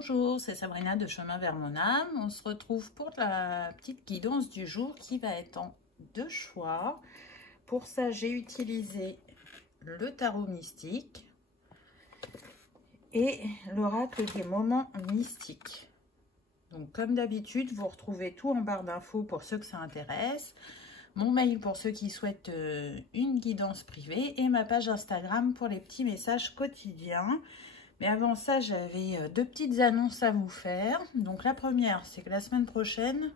Bonjour, c'est Sabrina de Chemin vers mon âme. On se retrouve pour la petite guidance du jour qui va être en deux choix. Pour ça, j'ai utilisé le tarot mystique et l'oracle des moments mystiques. Donc, comme d'habitude, vous retrouvez tout en barre d'infos pour ceux que ça intéresse. Mon mail pour ceux qui souhaitent une guidance privée et ma page Instagram pour les petits messages quotidiens. Mais avant ça, j'avais deux petites annonces à vous faire. Donc la première, c'est que la semaine prochaine,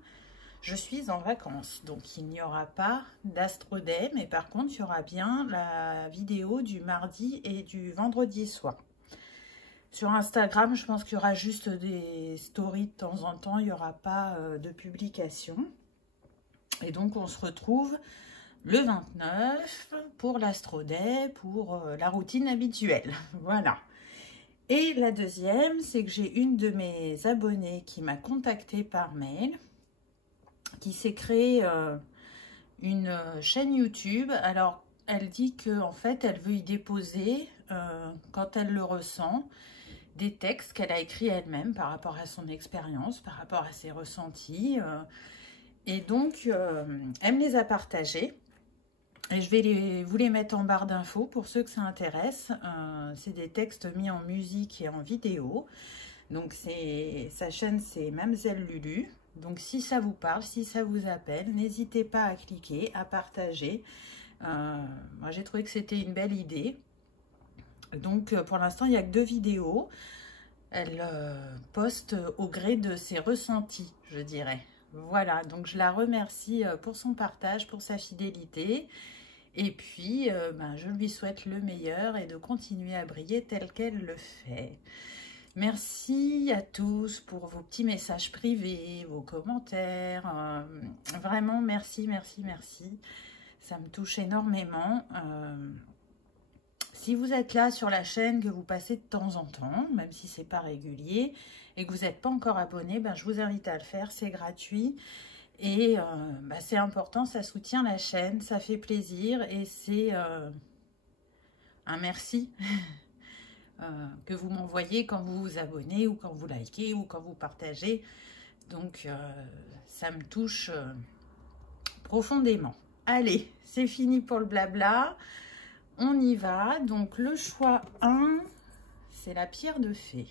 je suis en vacances. Donc il n'y aura pas d'Astro Day, mais par contre, il y aura bien la vidéo du mardi et du vendredi soir. Sur Instagram, je pense qu'il y aura juste des stories de temps en temps. Il n'y aura pas de publication. Et donc, on se retrouve le 29 pour l'Astro Day, pour la routine habituelle. Voilà. Et la deuxième, c'est que j'ai une de mes abonnées qui m'a contactée par mail, qui s'est créée une chaîne YouTube. Alors, elle dit qu'en fait, elle veut y déposer, quand elle le ressent, des textes qu'elle a écrits elle-même par rapport à son expérience, par rapport à ses ressentis. Et donc, elle me les a partagés. Et je vais vous les mettre en barre d'infos pour ceux que ça intéresse. C'est des textes mis en musique et en vidéo. Donc, sa chaîne, c'est Mamzelle Lulu. Donc, si ça vous parle, si ça vous appelle, n'hésitez pas à cliquer, à partager. Moi, j'ai trouvé que c'était une belle idée. Donc, pour l'instant, il n'y a que 2 vidéos. Elle poste au gré de ses ressentis, je dirais. Voilà, donc je la remercie pour son partage, pour sa fidélité. Et puis, je lui souhaite le meilleur et de continuer à briller tel qu'elle le fait. Merci à tous pour vos petits messages privés, vos commentaires. Vraiment, merci, merci, merci. Ça me touche énormément. Si vous êtes là sur la chaîne, que vous passez de temps en temps, même si ce n'est pas régulier, et que vous n'êtes pas encore abonné, je vous invite à le faire, c'est gratuit. Et c'est important, ça soutient la chaîne, ça fait plaisir et c'est un merci que vous m'envoyez quand vous vous abonnez ou quand vous likez ou quand vous partagez. Donc, ça me touche profondément. Allez, c'est fini pour le blabla. On y va. Donc, le choix 1, c'est la pierre de fée.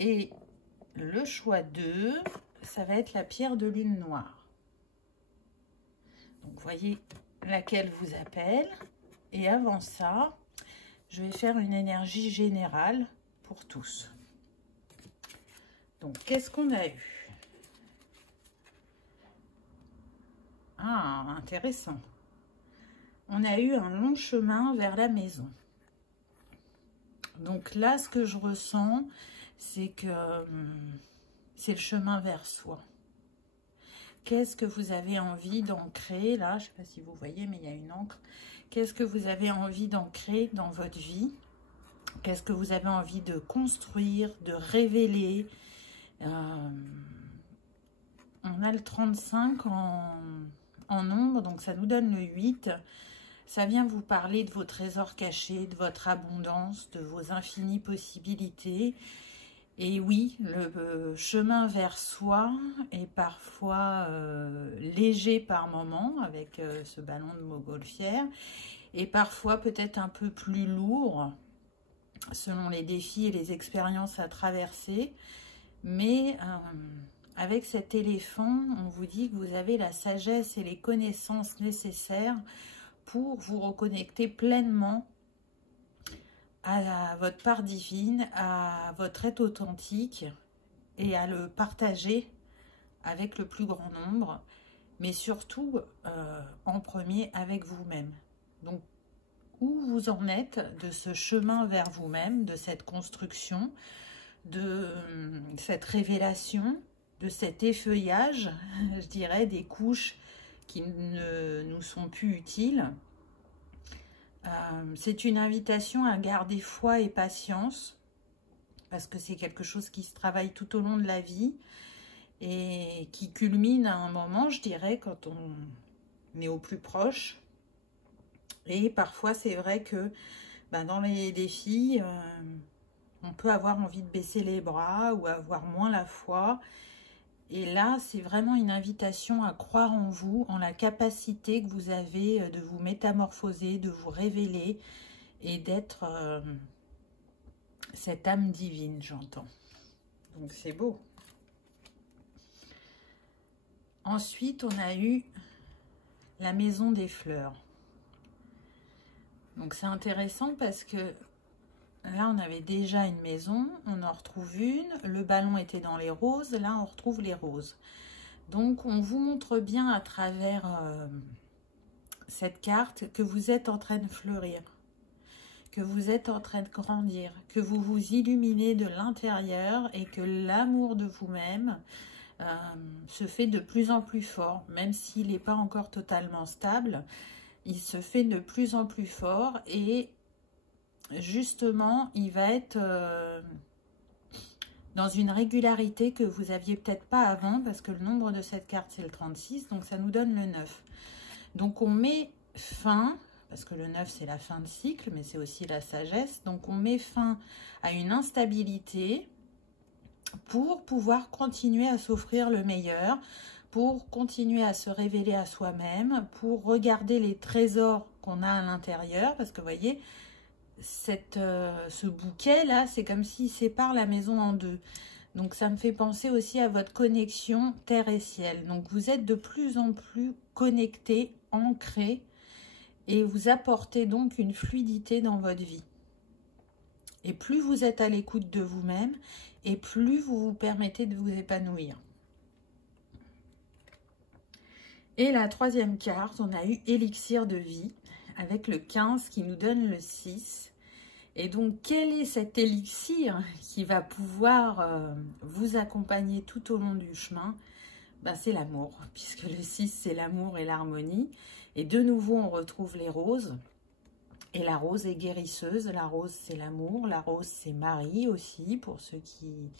Et le choix 2, ça va être la pierre de lune noire. Donc, voyez laquelle vous appelle. Et avant ça, je vais faire une énergie générale pour tous. Donc, qu'est-ce qu'on a eu? Ah, intéressant. On a eu un long chemin vers la maison. Donc là, ce que je ressens, c'est que c'est le chemin vers soi. Qu'est-ce que vous avez envie d'ancrer? Là, je ne sais pas si vous voyez, mais il y a une encre. Qu'est-ce que vous avez envie d'ancrer dans votre vie? Qu'est-ce que vous avez envie de construire, de révéler? On a le 35 en nombre, donc ça nous donne le 8. Ça vient vous parler de vos trésors cachés, de votre abondance, de vos infinies possibilités. Et oui, le chemin vers soi est parfois léger par moment avec ce ballon de montgolfière et parfois peut-être un peu plus lourd selon les défis et les expériences à traverser. Mais avec cet éléphant, on vous dit que vous avez la sagesse et les connaissances nécessaires pour vous reconnecter pleinement à votre part divine, à votre être authentique et à le partager avec le plus grand nombre, mais surtout en premier avec vous-même. Donc, où vous en êtes de ce chemin vers vous-même, de cette construction, de cette révélation, de cet effeuillage, je dirais, des couches qui ne nous sont plus utiles. C'est une invitation à garder foi et patience, parce que c'est quelque chose qui se travaille tout au long de la vie et qui culmine à un moment, je dirais, quand on est au plus proche. Et parfois, c'est vrai que dans les défis, on peut avoir envie de baisser les bras ou avoir moins la foi. Et là, c'est vraiment une invitation à croire en vous, en la capacité que vous avez de vous métamorphoser, de vous révéler et d'être cette âme divine, j'entends. Donc c'est beau. Ensuite, on a eu la maison des fleurs. Donc c'est intéressant parce que là, on avait déjà une maison, on en retrouve une. Le ballon était dans les roses, là, on retrouve les roses. Donc, on vous montre bien à travers cette carte que vous êtes en train de fleurir, que vous êtes en train de grandir, que vous vous illuminez de l'intérieur et que l'amour de vous-même se fait de plus en plus fort, même s'il n'est pas encore totalement stable. Il se fait de plus en plus fort et justement, il va être dans une régularité que vous n'aviez peut-être pas avant, parce que le nombre de cette carte, c'est le 36, donc ça nous donne le 9. Donc, on met fin, parce que le 9, c'est la fin de cycle, mais c'est aussi la sagesse. Donc, on met fin à une instabilité pour pouvoir continuer à s'offrir le meilleur, pour continuer à se révéler à soi-même, pour regarder les trésors qu'on a à l'intérieur, parce que vous voyez, ce bouquet là, c'est comme s'il sépare la maison en deux. Donc ça me fait penser aussi à votre connexion terre et ciel. Donc vous êtes de plus en plus connecté, ancré, et vous apportez donc une fluidité dans votre vie. Et plus vous êtes à l'écoute de vous-même, et plus vous vous permettez de vous épanouir. Et la troisième carte, on a eu Élixir de vie, avec le 15 qui nous donne le 6. Et donc, quel est cet élixir qui va pouvoir vous accompagner tout au long du chemin? Ben, c'est l'amour, puisque le 6, c'est l'amour et l'harmonie. Et de nouveau, on retrouve les roses. Et la rose est guérisseuse. La rose, c'est l'amour. La rose, c'est Marie aussi, pour ceux qui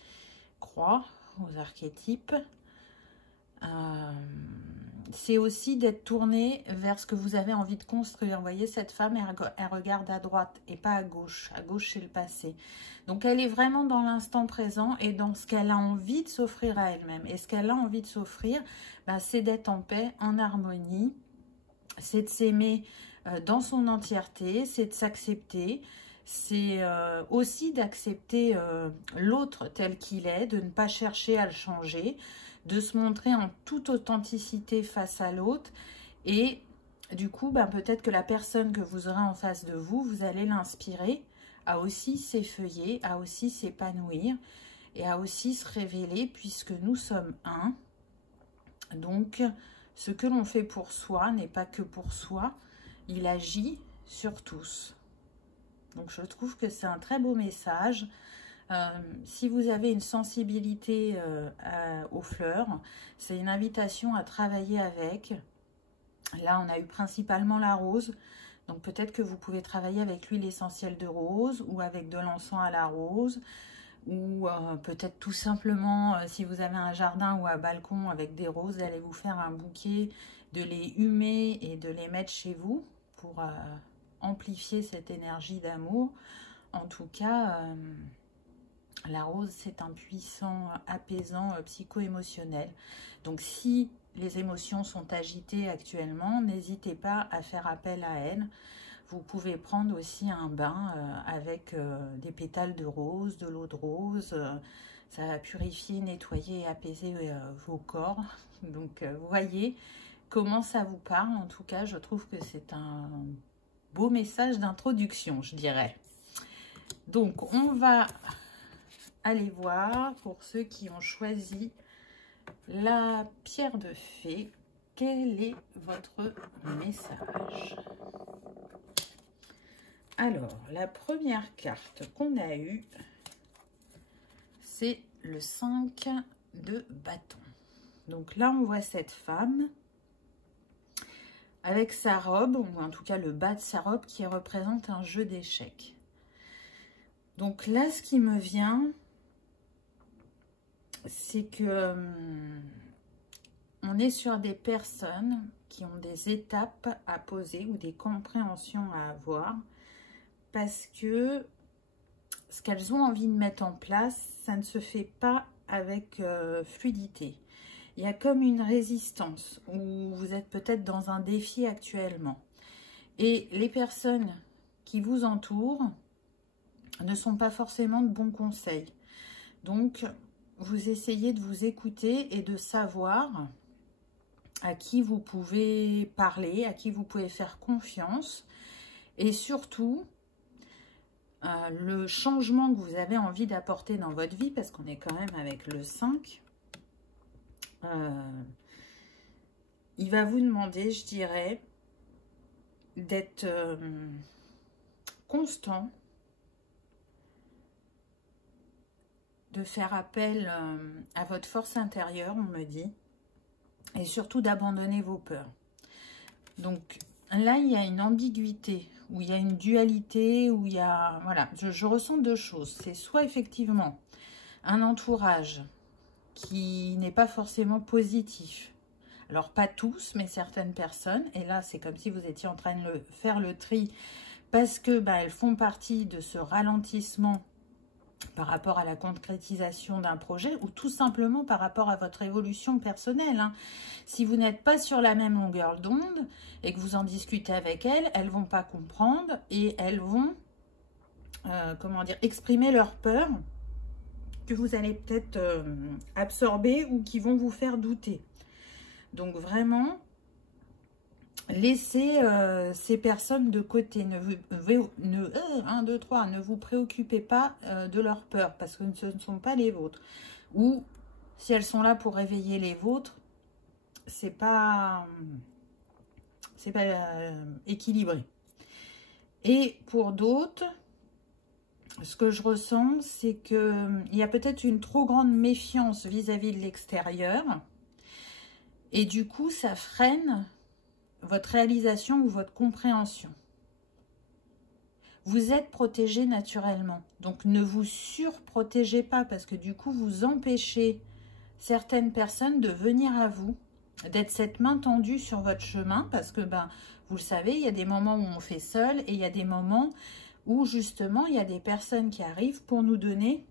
croient aux archétypes. C'est aussi d'être tourné vers ce que vous avez envie de construire. Vous voyez, cette femme, elle regarde à droite et pas à gauche. À gauche, c'est le passé. Donc, elle est vraiment dans l'instant présent et dans ce qu'elle a envie de s'offrir à elle-même. Et ce qu'elle a envie de s'offrir, ben, c'est d'être en paix, en harmonie. C'est de s'aimer dans son entièreté, c'est de s'accepter. C'est aussi d'accepter l'autre tel qu'il est, de ne pas chercher à le changer, de se montrer en toute authenticité face à l'autre. Et du coup, ben, peut-être que la personne que vous aurez en face de vous, vous allez l'inspirer à aussi s'effeuiller, à aussi s'épanouir et à aussi se révéler, puisque nous sommes un. Donc, ce que l'on fait pour soi n'est pas que pour soi, il agit sur tous. Donc, je trouve que c'est un très beau message. Si vous avez une sensibilité aux fleurs, c'est une invitation à travailler avec. Là, on a eu principalement la rose. Donc, peut-être que vous pouvez travailler avec l'huile essentielle de rose ou avec de l'encens à la rose. Ou peut-être tout simplement, si vous avez un jardin ou un balcon avec des roses, allez vous faire un bouquet, de les humer et de les mettre chez vous pour amplifier cette énergie d'amour. En tout cas, la rose, c'est un puissant apaisant psycho-émotionnel. Donc, si les émotions sont agitées actuellement, n'hésitez pas à faire appel à elle. Vous pouvez prendre aussi un bain avec des pétales de rose, de l'eau de rose. Ça va purifier, nettoyer et apaiser vos corps. Donc, vous voyez comment ça vous parle. En tout cas, je trouve que c'est un beau message d'introduction, je dirais. Donc, on va aller voir pour ceux qui ont choisi la pierre de fée. Quel est votre message? Alors, la première carte qu'on a eue, c'est le 5 de bâton. Donc là, on voit cette femme avec sa robe, ou en tout cas le bas de sa robe, qui représente un jeu d'échecs. Donc là, ce qui me vient, c'est que on est sur des personnes qui ont des étapes à poser ou des compréhensions à avoir. Parce que ce qu'elles ont envie de mettre en place, ça ne se fait pas avec fluidité. Il y a comme une résistance, ou vous êtes peut-être dans un défi actuellement. Et les personnes qui vous entourent ne sont pas forcément de bons conseils. Donc, vous essayez de vous écouter et de savoir à qui vous pouvez parler, à qui vous pouvez faire confiance. Et surtout, le changement que vous avez envie d'apporter dans votre vie, parce qu'on est quand même avec le 5, il va vous demander, je dirais, d'être constant, de faire appel à votre force intérieure, on me dit, et surtout d'abandonner vos peurs. Donc là, il y a une ambiguïté, où il y a une dualité, où il y a... Voilà, je ressens deux choses. C'est soit effectivement un entourage qui n'est pas forcément positif. Alors, pas tous, mais certaines personnes. Et là, c'est comme si vous étiez en train de faire le tri parce que elles font partie de ce ralentissement par rapport à la concrétisation d'un projet ou tout simplement par rapport à votre évolution personnelle. Si vous n'êtes pas sur la même longueur d'onde et que vous en discutez avec elles, elles ne vont pas comprendre et elles vont, exprimer leur peur que vous allez peut-être absorber ou qui vont vous faire douter. Donc vraiment, laissez ces personnes de côté. Ne vous préoccupez pas de leur peur parce que ce ne sont pas les vôtres. Ou si elles sont là pour réveiller les vôtres, c'est pas équilibré. Et pour d'autres, ce que je ressens, c'est qu'il y a peut-être une trop grande méfiance vis-à-vis de l'extérieur. Et du coup, ça freine votre réalisation ou votre compréhension. Vous êtes protégé naturellement. Donc, ne vous surprotégez pas parce que du coup, vous empêchez certaines personnes de venir à vous, d'être cette main tendue sur votre chemin parce que, vous le savez, il y a des moments où on fait seul et il y a des moments où, justement, il y a des personnes qui arrivent pour nous donner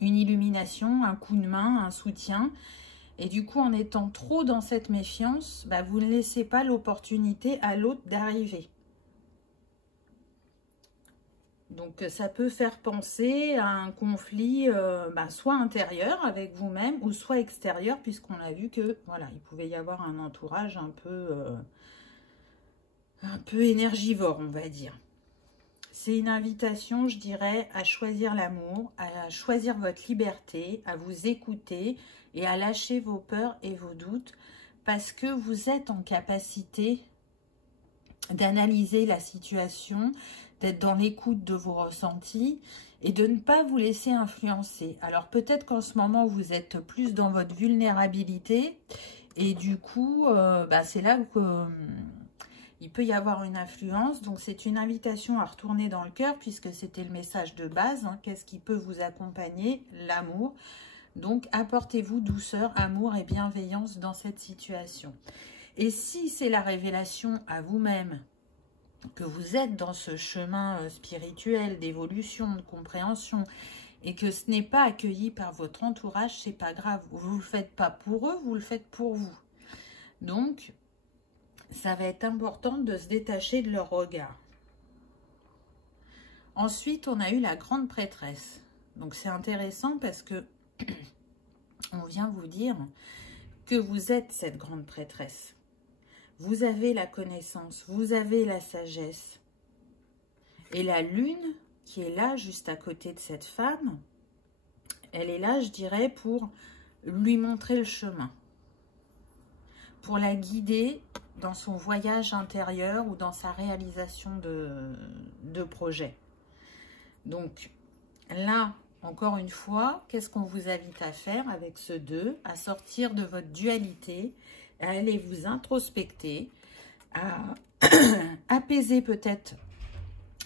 une illumination, un coup de main, un soutien. Et du coup, en étant trop dans cette méfiance, vous ne laissez pas l'opportunité à l'autre d'arriver. Donc, ça peut faire penser à un conflit soit intérieur avec vous-même ou soit extérieur, puisqu'on a vu que, voilà, il pouvait y avoir un entourage un peu énergivore, on va dire. C'est une invitation, je dirais, à choisir l'amour, à choisir votre liberté, à vous écouter et à lâcher vos peurs et vos doutes parce que vous êtes en capacité d'analyser la situation, d'être dans l'écoute de vos ressentis et de ne pas vous laisser influencer. Alors peut-être qu'en ce moment, vous êtes plus dans votre vulnérabilité et du coup, c'est là où... il peut y avoir une influence, donc c'est une invitation à retourner dans le cœur puisque c'était le message de base. Qu'est-ce qui peut vous accompagner? L'amour. Donc apportez-vous douceur, amour et bienveillance dans cette situation. Et si c'est la révélation à vous-même que vous êtes dans ce chemin spirituel, d'évolution, de compréhension et que ce n'est pas accueilli par votre entourage, c'est pas grave. Vous ne le faites pas pour eux, vous le faites pour vous. Donc, ça va être important de se détacher de leur regard. Ensuite, on a eu la grande prêtresse. Donc, c'est intéressant parce que on vient vous dire que vous êtes cette grande prêtresse. Vous avez la connaissance, vous avez la sagesse. Et la lune qui est là, juste à côté de cette femme, elle est là, je dirais, pour lui montrer le chemin. Pour la guider dans son voyage intérieur ou dans sa réalisation de projet. Donc là, encore une fois, qu'est-ce qu'on vous invite à faire avec ce 2? À sortir de votre dualité, à aller vous introspecter, à apaiser peut-être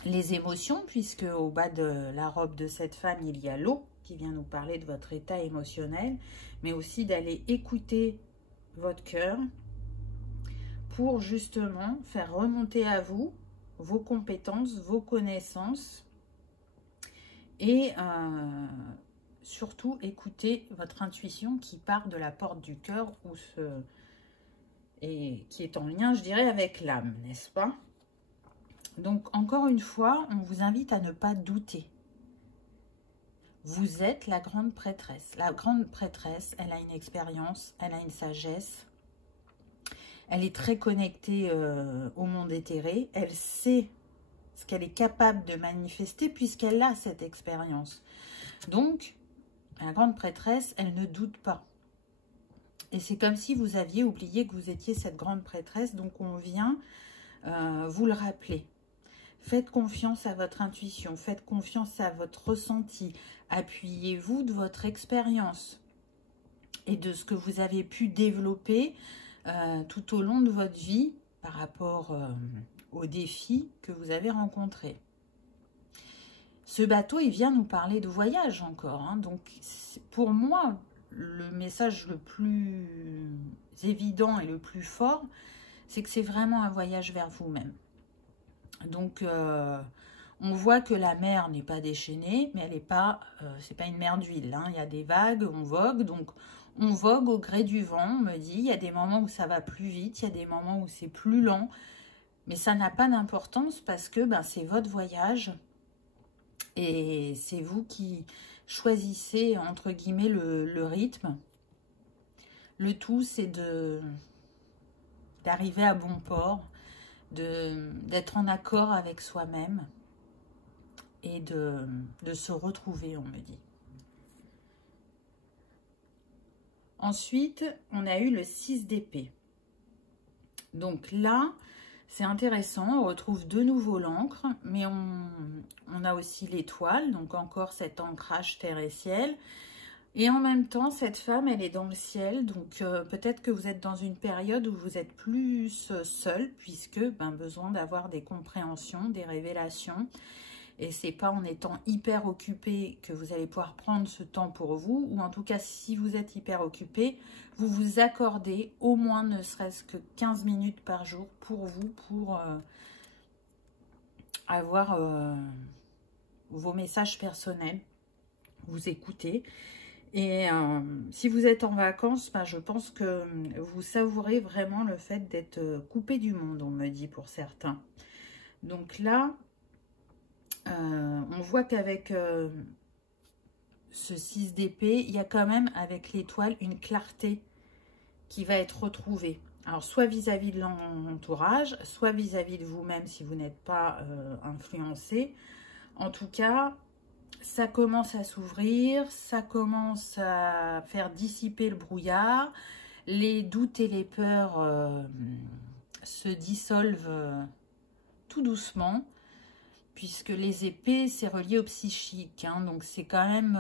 les émotions, puisque au bas de la robe de cette femme, il y a l'eau qui vient nous parler de votre état émotionnel, mais aussi d'aller écouter votre cœur, pour justement faire remonter à vous vos compétences, vos connaissances Et surtout, écoutez votre intuition qui part de la porte du cœur et qui est en lien, je dirais, avec l'âme, n'est-ce pas? Donc, encore une fois, on vous invite à ne pas douter. Vous êtes la grande prêtresse. La grande prêtresse, elle a une expérience, elle a une sagesse. Elle est très connectée au monde éthéré. Elle sait ce qu'elle est capable de manifester puisqu'elle a cette expérience. Donc, la grande prêtresse, elle ne doute pas. Et c'est comme si vous aviez oublié que vous étiez cette grande prêtresse. Donc, on vient vous le rappeler. Faites confiance à votre intuition. Faites confiance à votre ressenti. Appuyez-vous de votre expérience et de ce que vous avez pu développer tout au long de votre vie par rapport aux défis que vous avez rencontrés. Ce bateau, il vient nous parler de voyage encore. Hein. Donc, pour moi, le message le plus évident et le plus fort, c'est que c'est vraiment un voyage vers vous-même. Donc, on voit que la mer n'est pas déchaînée, mais elle n'est pas, c'est pas une mer d'huile. Hein. Il y a des vagues, on vogue, donc on vogue au gré du vent, on me dit. Il y a des moments où ça va plus vite, il y a des moments où c'est plus lent, mais ça n'a pas d'importance parce que c'est votre voyage et c'est vous qui choisissez, entre guillemets, le rythme. Le tout, c'est d'arriver à bon port, d'être en accord avec soi-même et de se retrouver, on me dit. Ensuite, on a eu le 6 d'épée. Donc là, c'est intéressant, on retrouve de nouveau l'encre, mais on a aussi l'étoile, donc encore cet ancrage terre et ciel. Et en même temps, cette femme, elle est dans le ciel, donc peut-être que vous êtes dans une période où vous êtes plus seul, puisque besoin d'avoir des compréhensions, des révélations. Et c'est pas en étant hyper occupé que vous allez pouvoir prendre ce temps pour vous, ou en tout cas, si vous êtes hyper occupé, vous vous accordez au moins ne serait-ce que 15 minutes par jour pour vous, pour avoir vos messages personnels, vous écoutez. Et si vous êtes en vacances, je pense que vous savourez vraiment le fait d'être coupé du monde, on me dit pour certains. Donc là, on voit qu'avec ce 6 d'épée, il y a quand même avec l'étoile une clarté qui va être retrouvée. Alors soit vis-à-vis de l'entourage, soit vis-à-vis de vous-même si vous n'êtes pas influencé. En tout cas, ça commence à s'ouvrir, ça commence à faire dissiper le brouillard, les doutes et les peurs se dissolvent tout doucement, puisque les épées, c'est relié au psychique, hein, donc c'est quand même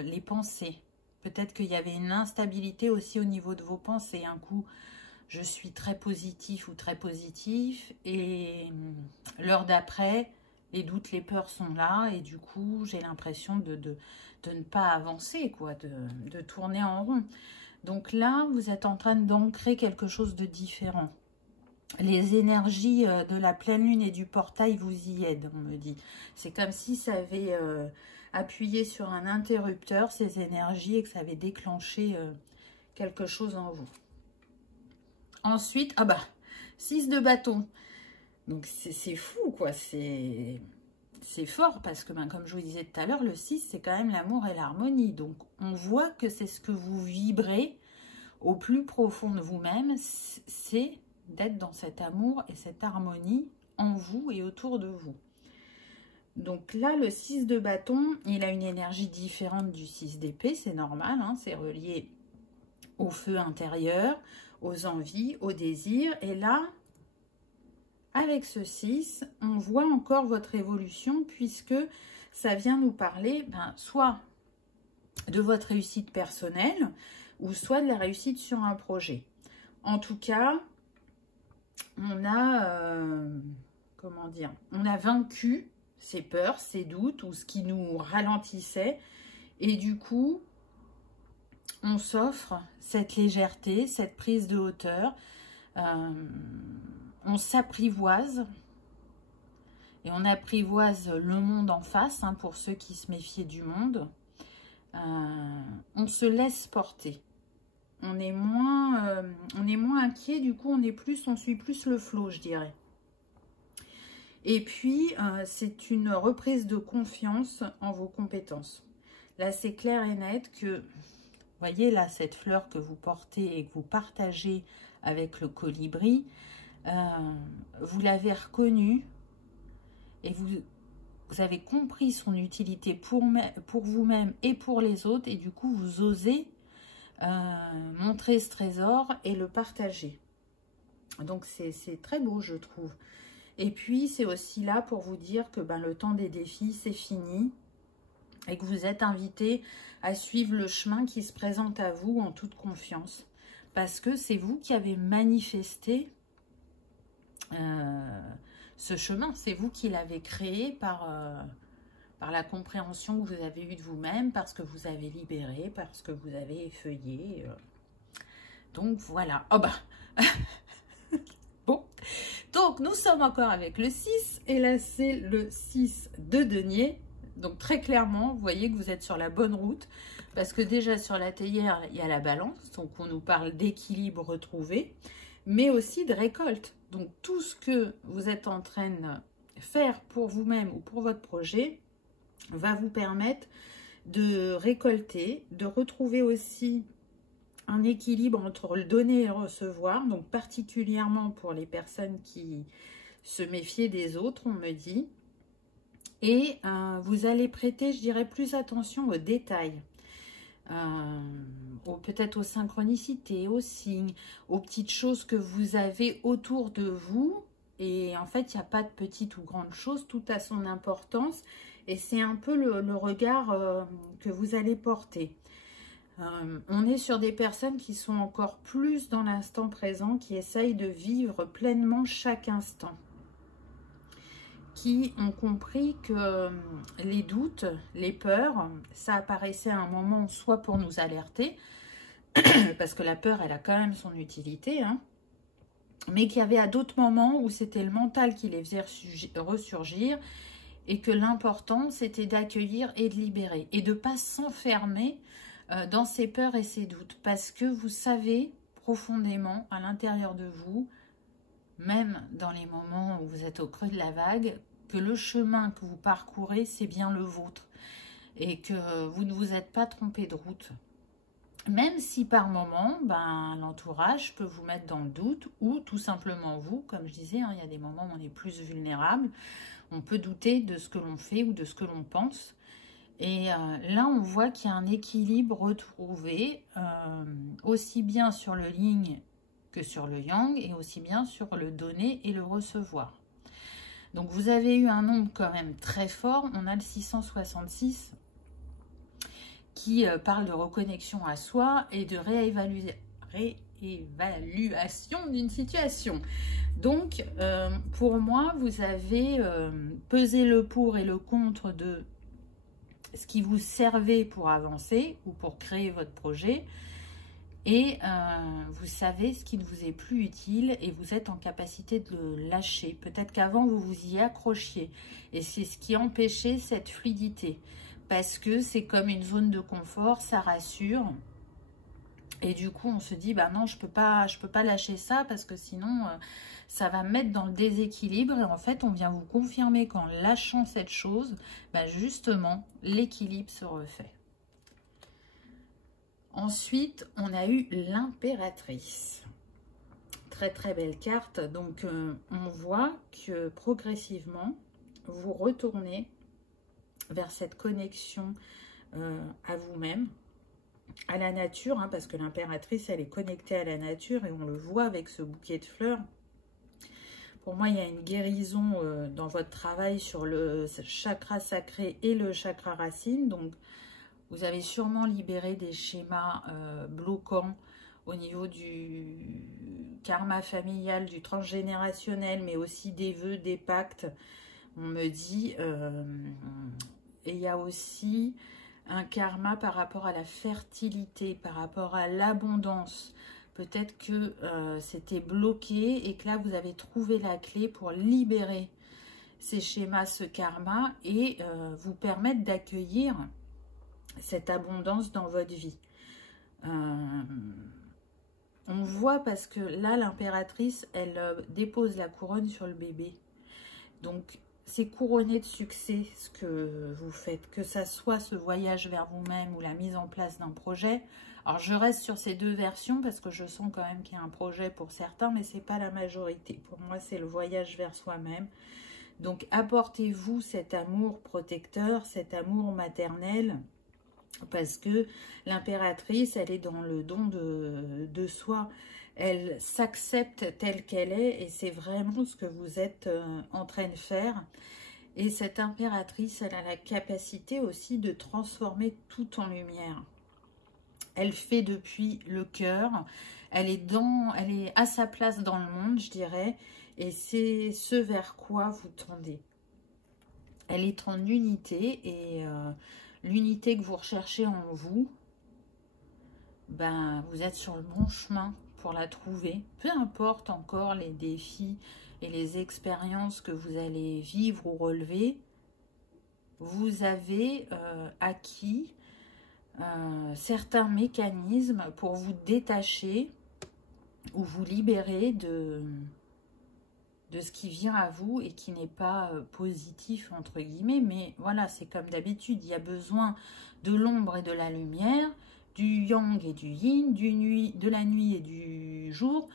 les pensées. Peut-être qu'il y avait une instabilité aussi au niveau de vos pensées. Un coup, je suis très positif ou très positif, et l'heure d'après, les doutes, les peurs sont là, et du coup, j'ai l'impression de ne pas avancer, quoi, de tourner en rond. Donc là, vous êtes en train d'ancrer quelque chose de différent. Les énergies de la pleine lune et du portail vous y aident, on me dit. C'est comme si ça avait appuyé sur un interrupteur, ces énergies, et que ça avait déclenché quelque chose en vous. Ensuite, 6 de bâton. Donc, c'est fou, quoi. C'est fort parce que, comme je vous disais tout à l'heure, le 6, c'est quand même l'amour et l'harmonie. Donc, on voit que c'est ce que vous vibrez au plus profond de vous-même. C'est d'être dans cet amour et cette harmonie en vous et autour de vous. Donc là, le 6 de bâton, il a une énergie différente du 6 d'épée. C'est normal, hein, c'est relié au feu intérieur, aux envies, aux désirs. Et là, avec ce 6, on voit encore votre évolution puisque ça vient nous parler soit de votre réussite personnelle ou soit de la réussite sur un projet. En tout cas, on a, on a vaincu ces peurs, ces doutes ou ce qui nous ralentissait. Et du coup, on s'offre cette légèreté, cette prise de hauteur. On s'apprivoise et on apprivoise le monde en face, hein, pour ceux qui se méfiaient du monde. On se laisse porter. On est moins inquiet, du coup on suit plus le flot, je dirais. Et puis, c'est une reprise de confiance en vos compétences. Là, c'est clair et net que, vous voyez là, cette fleur que vous portez et que vous partagez avec le colibri, vous l'avez reconnue et vous avez compris son utilité pour vous-même et pour les autres. Et du coup, vous osez montrer ce trésor et le partager. Donc, c'est très beau, je trouve. Et puis, c'est aussi là pour vous dire que le temps des défis, c'est fini. Et que vous êtes invité à suivre le chemin qui se présente à vous en toute confiance. Parce que c'est vous qui avez manifesté ce chemin. C'est vous qui l'avez créé par la compréhension que vous avez eue de vous-même, parce que vous avez libéré, parce que vous avez effeuillé. Donc, voilà. Oh bah bon, donc nous sommes encore avec le 6 et là c'est le 6 de denier. Donc très clairement, vous voyez que vous êtes sur la bonne route parce que déjà sur la théière, il y a la balance. Donc on nous parle d'équilibre retrouvé, mais aussi de récolte. Donc tout ce que vous êtes en train de faire pour vous-même ou pour votre projet va vous permettre de récolter, de retrouver aussi un équilibre entre le donner et le recevoir, donc particulièrement pour les personnes qui se méfiaient des autres, on me dit. Et vous allez prêter, je dirais, plus attention aux détails, peut-être aux synchronicités, aux signes, aux petites choses que vous avez autour de vous. Et en fait, il n'y a pas de petites ou grandes choses, tout a son importance. Et c'est un peu le regard que vous allez porter. On est sur des personnes qui sont encore plus dans l'instant présent, qui essayent de vivre pleinement chaque instant, qui ont compris que les doutes, les peurs, ça apparaissait à un moment soit pour nous alerter, parce que la peur, elle a quand même son utilité, hein, mais qu'il y avait à d'autres moments où c'était le mental qui les faisait ressurgir, et que l'important, c'était d'accueillir et de libérer, et de ne pas s'enfermer dans ses peurs et ses doutes, parce que vous savez profondément à l'intérieur de vous, même dans les moments où vous êtes au creux de la vague, que le chemin que vous parcourez, c'est bien le vôtre et que vous ne vous êtes pas trompé de route. Même si par moment, l'entourage peut vous mettre dans le doute ou tout simplement vous, comme je disais, hein, il y a des moments où on est plus vulnérable, on peut douter de ce que l'on fait ou de ce que l'on pense. Et là, on voit qu'il y a un équilibre retrouvé, aussi bien sur le yin que sur le yang, et aussi bien sur le donner et le recevoir. Donc, vous avez eu un nombre quand même très fort. On a le 666 qui parle de reconnexion à soi et de réévaluation d'une situation. Donc, pour moi, vous avez pesé le pour et le contre de ce qui vous servait pour avancer ou pour créer votre projet, et vous savez ce qui ne vous est plus utile et vous êtes en capacité de le lâcher. Peut-être qu'avant vous vous y accrochiez et c'est ce qui empêchait cette fluidité, parce que c'est comme une zone de confort, ça rassure et du coup on se dit non, je peux pas lâcher ça parce que sinon ça va me mettre dans le déséquilibre. Et en fait, on vient vous confirmer qu'en lâchant cette chose, justement, l'équilibre se refait. Ensuite, on a eu l'impératrice. Très, très belle carte. Donc, on voit que progressivement, vous retournez vers cette connexion à vous-même, à la nature, hein, parce que l'impératrice, elle est connectée à la nature et on le voit avec ce bouquet de fleurs. Pour moi, il y a une guérison dans votre travail sur le chakra sacré et le chakra racine. Donc, vous avez sûrement libéré des schémas bloquants au niveau du karma familial, du transgénérationnel, mais aussi des vœux, des pactes. On me dit, et il y a aussi un karma par rapport à la fertilité, par rapport à l'abondance. Peut-être que c'était bloqué et que là, vous avez trouvé la clé pour libérer ces schémas, ce karma, et vous permettre d'accueillir cette abondance dans votre vie. On voit parce que là, l'impératrice, elle dépose la couronne sur le bébé. Donc, c'est couronné de succès ce que vous faites, que ça soit ce voyage vers vous-même ou la mise en place d'un projet. Alors, je reste sur ces deux versions parce que je sens quand même qu'il y a un projet pour certains, mais ce n'est pas la majorité. Pour moi, c'est le voyage vers soi-même. Donc, apportez-vous cet amour protecteur, cet amour maternel, parce que l'impératrice, elle est dans le don de soi. Elle s'accepte telle qu'elle est et c'est vraiment ce que vous êtes en train de faire. Et cette impératrice, elle a la capacité aussi de transformer tout en lumière. Elle fait depuis le cœur, elle est à sa place dans le monde, je dirais, et c'est ce vers quoi vous tendez. Elle est en unité et l'unité que vous recherchez en vous, ben, vous êtes sur le bon chemin pour la trouver. Peu importe encore les défis et les expériences que vous allez vivre ou relever, vous avez acquis certains mécanismes pour vous détacher ou vous libérer de ce qui vient à vous et qui n'est pas positif, entre guillemets. Mais voilà, c'est comme d'habitude, il y a besoin de l'ombre et de la lumière, du yang et du yin, de la nuit et du jour,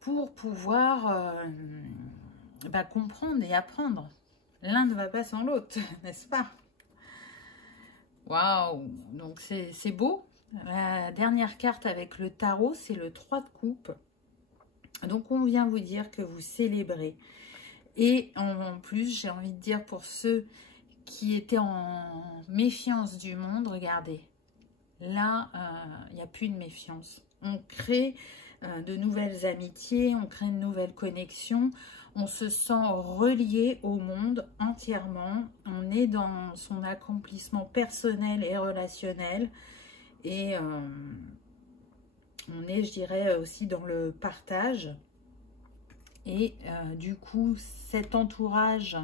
pour pouvoir comprendre et apprendre. L'un ne va pas sans l'autre, n'est-ce pas? Waouh! Donc c'est beau. La dernière carte avec le tarot, c'est le 3 de coupe. Donc on vient vous dire que vous célébrez. Et en plus, j'ai envie de dire pour ceux qui étaient en méfiance du monde, regardez. Là, il n'y a plus de méfiance. On crée de nouvelles amitiés, on crée une nouvelle connexion. On se sent relié au monde entièrement. On est dans son accomplissement personnel et relationnel. Et on est, je dirais, aussi dans le partage. Et du coup, cet entourage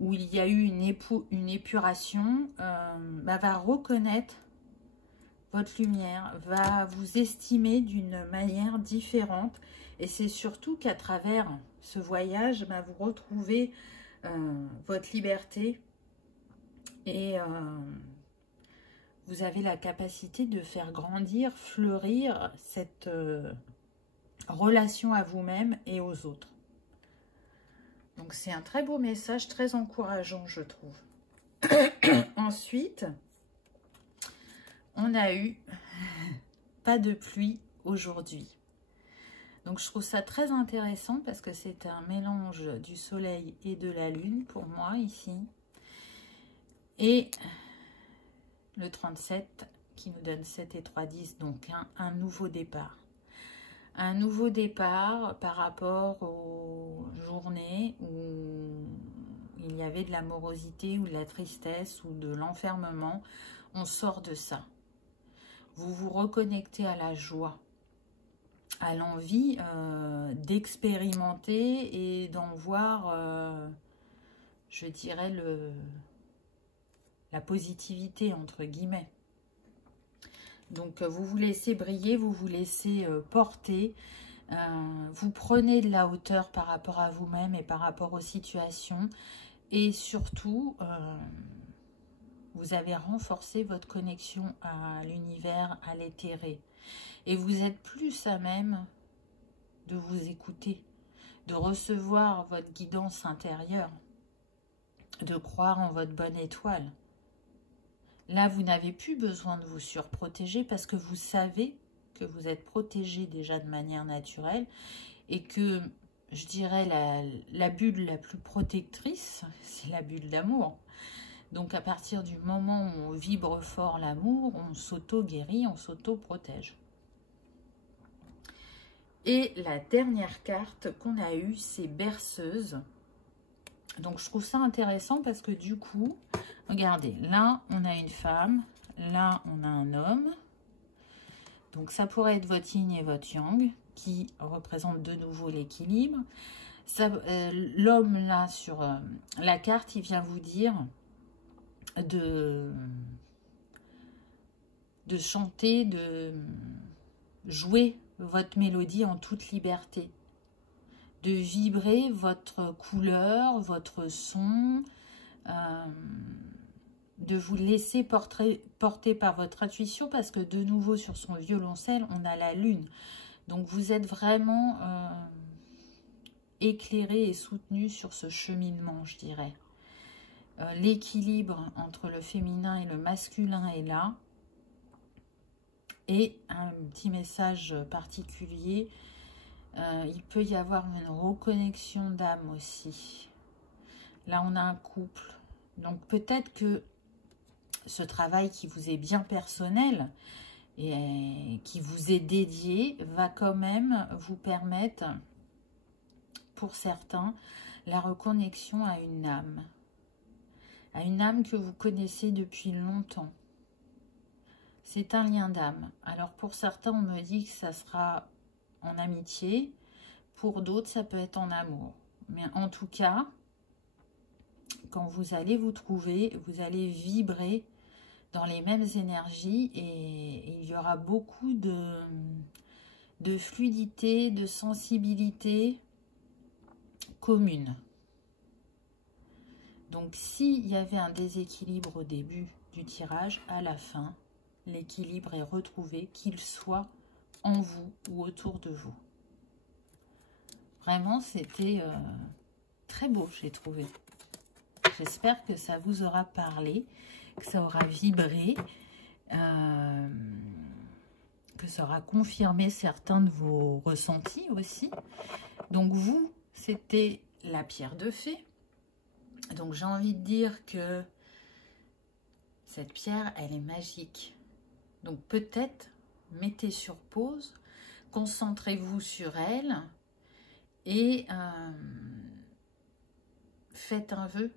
où il y a eu une épuration va reconnaître votre lumière, va vous estimer d'une manière différente. Et c'est surtout qu'à travers ce voyage, vous retrouvez votre liberté et vous avez la capacité de faire grandir, fleurir cette relation à vous-même et aux autres. Donc c'est un très beau message, très encourageant, je trouve. Ensuite, on a eu pas de pluie aujourd'hui. Donc je trouve ça très intéressant parce que c'est un mélange du soleil et de la lune pour moi ici. Et le 37 qui nous donne 7 et 3, 10, donc un nouveau départ. Un nouveau départ par rapport aux journées où il y avait de la morosité ou de la tristesse ou de l'enfermement. On sort de ça. Vous vous reconnectez à la joie, à l'envie d'expérimenter et d'en voir, je dirais, la positivité, entre guillemets. Donc, vous vous laissez briller, vous vous laissez porter, vous prenez de la hauteur par rapport à vous-même et par rapport aux situations. Et surtout, vous avez renforcé votre connexion à l'univers, à l'éthéré. Et vous êtes plus à même de vous écouter, de recevoir votre guidance intérieure, de croire en votre bonne étoile. Là, vous n'avez plus besoin de vous surprotéger parce que vous savez que vous êtes protégé déjà de manière naturelle et que, je dirais, la bulle la plus protectrice, c'est la bulle d'amour. Donc, à partir du moment où on vibre fort l'amour, on s'auto-guérit, on s'auto-protège. Et la dernière carte qu'on a eue, c'est Berceuse. Donc, je trouve ça intéressant parce que du coup, regardez, là, on a une femme, là, on a un homme. Donc, ça pourrait être votre yin et votre yang qui représentent de nouveau l'équilibre. L'homme là sur la carte, il vient vous dire de chanter, de jouer votre mélodie en toute liberté, de vibrer votre couleur, votre son, de vous laisser porter par votre intuition, parce que de nouveau sur son violoncelle, on a la lune. Donc vous êtes vraiment éclairé et soutenu sur ce cheminement, je dirais. L'équilibre entre le féminin et le masculin est là. Et un petit message particulier, il peut y avoir une reconnexion d'âme aussi. Là, on a un couple. Donc peut-être que ce travail qui vous est bien personnel et qui vous est dédié va quand même vous permettre, pour certains, la reconnexion à une âme que vous connaissez depuis longtemps. C'est un lien d'âme. Alors pour certains, on me dit que ça sera en amitié, pour d'autres, ça peut être en amour. Mais en tout cas, quand vous allez vous trouver, vous allez vibrer dans les mêmes énergies et il y aura beaucoup de fluidité, de sensibilité commune. Donc s'il y avait un déséquilibre au début du tirage, à la fin, l'équilibre est retrouvé, qu'il soit en vous ou autour de vous. Vraiment, c'était très beau, j'ai trouvé. J'espère que ça vous aura parlé, que ça aura vibré, que ça aura confirmé certains de vos ressentis aussi. Donc vous, c'était la pierre de fée. Donc j'ai envie de dire que cette pierre, elle est magique. Donc peut-être, mettez sur pause, concentrez-vous sur elle et faites un vœu.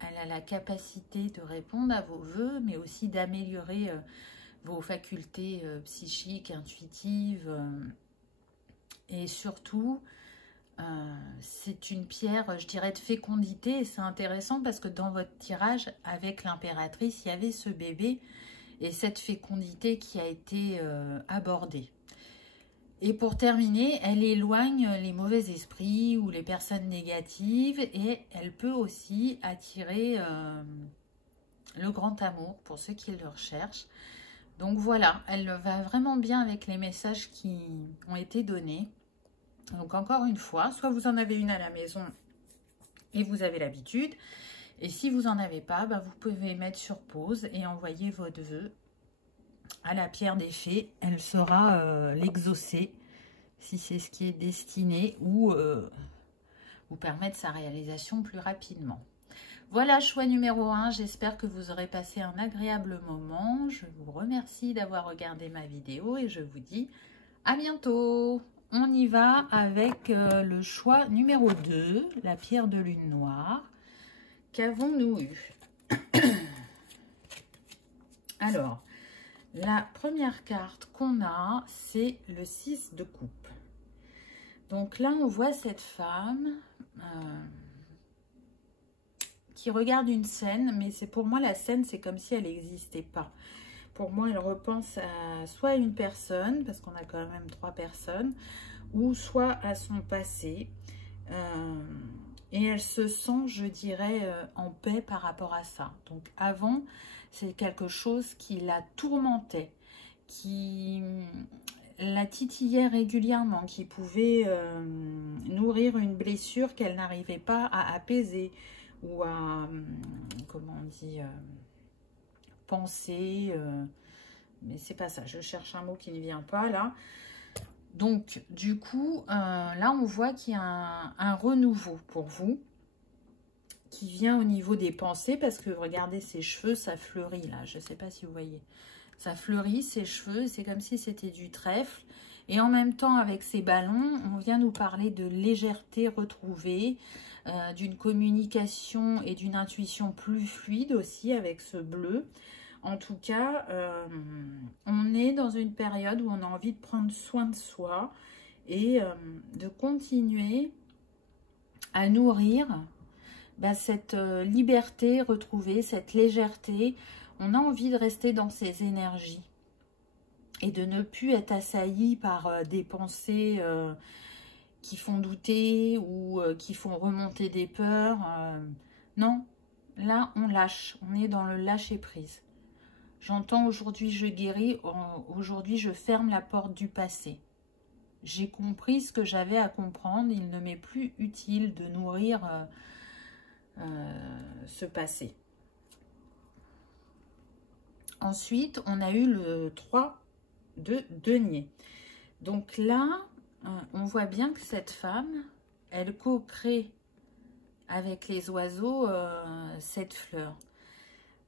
Elle a la capacité de répondre à vos vœux, mais aussi d'améliorer vos facultés psychiques, intuitives. Et surtout, c'est une pierre, je dirais, de fécondité. Et c'est intéressant parce que dans votre tirage, avec l'impératrice, il y avait ce bébé et cette fécondité qui a été abordée. Et pour terminer, elle éloigne les mauvais esprits ou les personnes négatives et elle peut aussi attirer le grand amour pour ceux qui le recherchent. Donc voilà, elle va vraiment bien avec les messages qui ont été donnés. Donc encore une fois, soit vous en avez une à la maison et vous avez l'habitude. Et si vous n'en avez pas, bah vous pouvez mettre sur pause et envoyer votre vœu à la pierre des fées. Elle saura l'exaucer si c'est ce qui est destiné ou vous permettre sa réalisation plus rapidement. Voilà, choix numéro 1. J'espère que vous aurez passé un agréable moment. Je vous remercie d'avoir regardé ma vidéo et je vous dis à bientôt. On y va avec le choix numéro 2, la pierre de lune noire. Qu'avons-nous eu? Alors, la première carte qu'on a, c'est le 6 de coupe. Donc là, on voit cette femme qui regarde une scène, mais c'est pour moi, la scène, c'est comme si elle n'existait pas. Pour moi, elle repense à soit une personne, parce qu'on a quand même 3 personnes, ou soit à son passé. Et elle se sent, je dirais, en paix par rapport à ça. Donc avant, c'est quelque chose qui la tourmentait, qui la titillait régulièrement, qui pouvait nourrir une blessure qu'elle n'arrivait pas à apaiser ou à, comment on dit, penser, mais c'est pas ça, je cherche un mot qui ne vient pas là. Donc du coup, là on voit qu'il y a un renouveau pour vous qui vient au niveau des pensées, parce que regardez ses cheveux, ça fleurit là, je sais pas si vous voyez, ça fleurit ses cheveux, c'est comme si c'était du trèfle. Et en même temps, avec ces ballons, on vient nous parler de légèreté retrouvée, d'une communication et d'une intuition plus fluide aussi avec ce bleu. En tout cas, on est dans une période où on a envie de prendre soin de soi et de continuer à nourrir cette liberté retrouvée, cette légèreté. On a envie de rester dans ces énergies et de ne plus être assailli par des pensées qui font douter ou qui font remonter des peurs. Non, là on lâche, on est dans le lâcher prise. J'entends aujourd'hui je guéris, aujourd'hui je ferme la porte du passé. J'ai compris ce que j'avais à comprendre, il ne m'est plus utile de nourrir ce passé. Ensuite, on a eu le 3 de denier. Donc là, on voit bien que cette femme, elle co-crée avec les oiseaux cette fleur.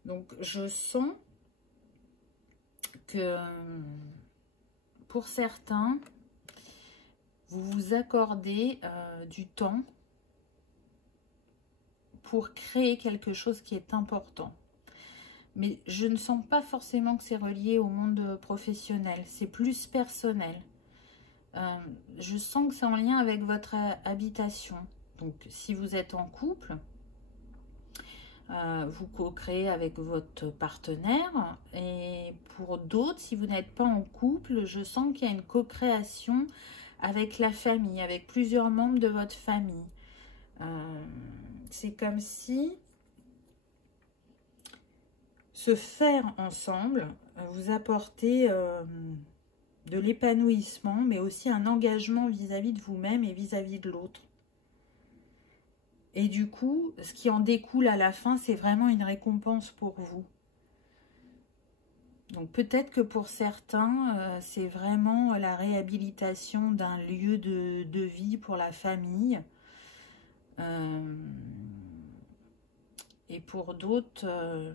Donc je sens que pour certains, vous vous accordez du temps pour créer quelque chose qui est important. Mais je ne sens pas forcément que c'est relié au monde professionnel. C'est plus personnel. Je sens que c'est en lien avec votre habitation. Donc, si vous êtes en couple, vous co-créez avec votre partenaire. Et pour d'autres, si vous n'êtes pas en couple, je sens qu'il y a une co-création avec la famille, avec plusieurs membres de votre famille. C'est comme si se faire ensemble vous apportez de l'épanouissement, mais aussi un engagement vis-à-vis de vous-même et vis-à-vis de l'autre. Et du coup, ce qui en découle à la fin, c'est vraiment une récompense pour vous. Donc peut-être que pour certains, c'est vraiment la réhabilitation d'un lieu de vie pour la famille. Et pour d'autres,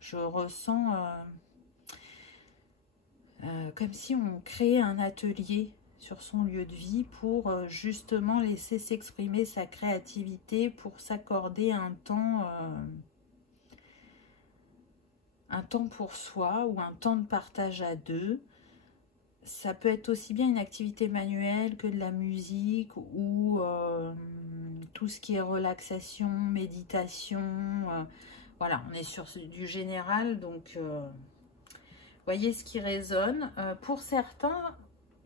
je ressens comme si on créait un atelier sur son lieu de vie pour justement laisser s'exprimer sa créativité, pour s'accorder un temps pour soi ou un temps de partage à deux. Ça peut être aussi bien une activité manuelle que de la musique ou tout ce qui est relaxation, méditation. Voilà, on est sur du général, donc voyez ce qui résonne. Pour certains,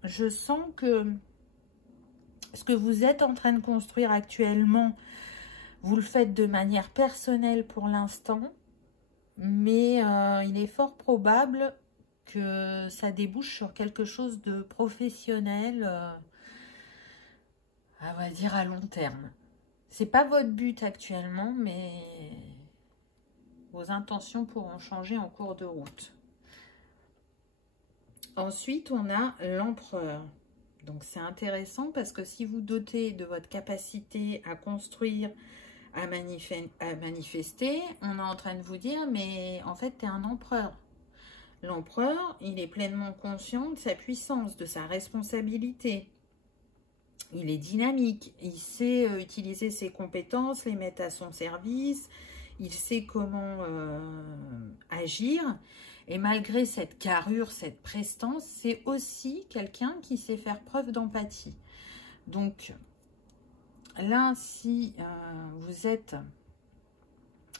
je sens que ce que vous êtes en train de construire actuellement, vous le faites de manière personnelle pour l'instant, mais il est fort probable que ça débouche sur quelque chose de professionnel, on va dire à long terme. C'est pas votre but actuellement, mais vos intentions pourront changer en cours de route. Ensuite, on a l'empereur. Donc, c'est intéressant parce que si vous dotez de votre capacité à construire, à manifester, on est en train de vous dire, mais en fait, tu es un empereur. L'empereur, il est pleinement conscient de sa puissance, de sa responsabilité. Il est dynamique, il sait utiliser ses compétences, les mettre à son service, il sait comment agir. Et malgré cette carrure, cette prestance, c'est aussi quelqu'un qui sait faire preuve d'empathie. Donc là, si vous êtes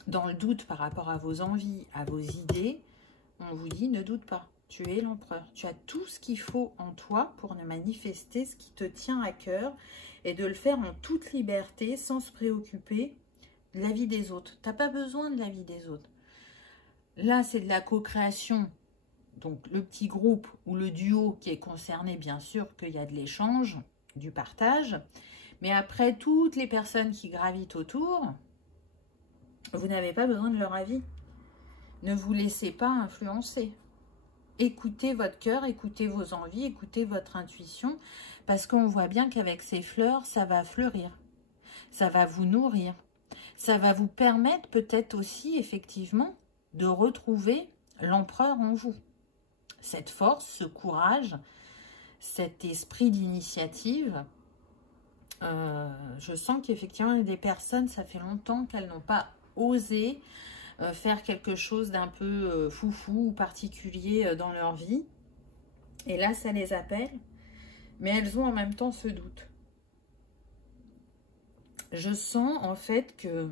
dans le doute par rapport à vos envies, à vos idées, on vous dit ne doute pas, tu es l'empereur. Tu as tout ce qu'il faut en toi pour ne manifester ce qui te tient à cœur et de le faire en toute liberté sans se préoccuper de la vie des autres. Tu n'as pas besoin de la vie des autres. Là, c'est de la co-création. Donc, le petit groupe ou le duo qui est concerné, bien sûr qu'il y a de l'échange, du partage. Mais après, toutes les personnes qui gravitent autour, vous n'avez pas besoin de leur avis. Ne vous laissez pas influencer. Écoutez votre cœur, écoutez vos envies, écoutez votre intuition. Parce qu'on voit bien qu'avec ces fleurs, ça va fleurir. Ça va vous nourrir. Ça va vous permettre peut-être aussi, effectivement, de retrouver l'empereur en vous. Cette force, ce courage, cet esprit d'initiative. Je sens qu'effectivement, il y a des personnes, ça fait longtemps qu'elles n'ont pas osé faire quelque chose d'un peu foufou ou particulier dans leur vie. Et là, ça les appelle. mais elles ont en même temps ce doute. Je sens en fait que